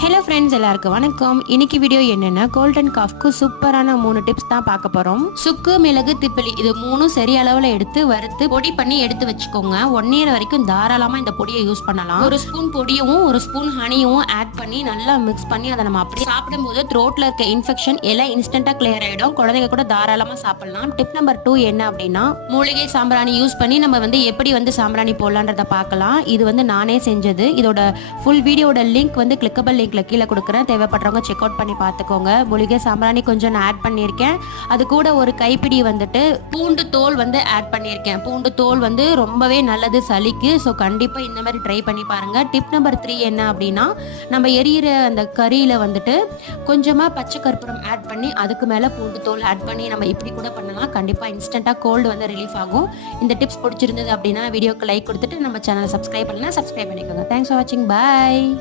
Hello friends, எல்லாருக்கும் வணக்கம். இன்னைக்கு வீடியோ என்னன்னா கோல்டன் காஃப்க்கு சூப்பரான 3 டிப்ஸ் தான் பார்க்க போறோம். சுக்கு, மிளகு, திப்பிலி இது 3 சரி அளவுல எடுத்து வறுத்து பொடி பண்ணி எடுத்து வச்சுக்கோங்க. 1 இயர் வரைக்கும் தாராளமா இந்த பொடியை யூஸ் பண்ணலாம். ஒரு ஸ்பூன் பொடியும் ஒரு ஸ்பூன் ஹனியும் ஆட் பண்ணி நல்லா மிக்ஸ் பண்ணி அதை நம்ம அப்படியே சாப்பிடும்போது த்ரோட்ல இருக்க இன்ஃபெக்ஷன் எல்லாம் இன்ஸ்டன்டா கிளியர் ஆயிடும். குழந்தைங்க கூட தாராளமா சாப்பிடலாம். டிப் நம்பர் 2 என்ன அப்படின்னா, மூலிகை சாம்பிராணி யூஸ் பண்ணி நம்ம எப்படி சாம்பிராணி போடலான்றத பார்க்கலாம். இது நானே செஞ்சது. இதோட ஃபுல் வீடியோட லிங்க் கிளிக்கபிள் லிங்க்ல கீழே கொடுக்குறேன். தேவைப்படுறவங்க செக் அவுட் பண்ணி பார்த்துக்கோங்க. மூலிகை சாம்பிராணி கொஞ்சம் நான் ஆட் பண்ணியிருக்கேன். அது கூட ஒரு கைப்பிடி பூண்டு தோல் ஆட் பண்ணியிருக்கேன். பூண்டு தோல் ரொம்பவே நல்லது சளிக்கு. ஸோ கண்டிப்பாக இந்த மாதிரி ட்ரை பண்ணி பாருங்க. டிப் நம்பர் 3 என்ன அப்படின்னா, நம்ம எரியிற அந்த கறியில் கொஞ்சமாக பச்சை கற்பூரம் ஆட் பண்ணி அதுக்கு மேலே பூண்டு தோல் ஆட் பண்ணி நம்ம இப்படி கூட பண்ணலாம். கண்டிப்பாக இன்ஸ்டண்ட்டாக கோல்டு ரிலீஃப் ஆகும். இந்த டிப்ஸ் பிடிச்சிருந்தது அப்படின்னா வீடியோக்கு லைக் கொடுத்துட்டு நம்ம சேனலை சப்ஸ்கிரைப் பண்ணலாம். சப்ஸ்கிரைப் பண்ணிக்கோங்க. தேங்க்ஸ் ஃபார் வாட்சிங். பாய்.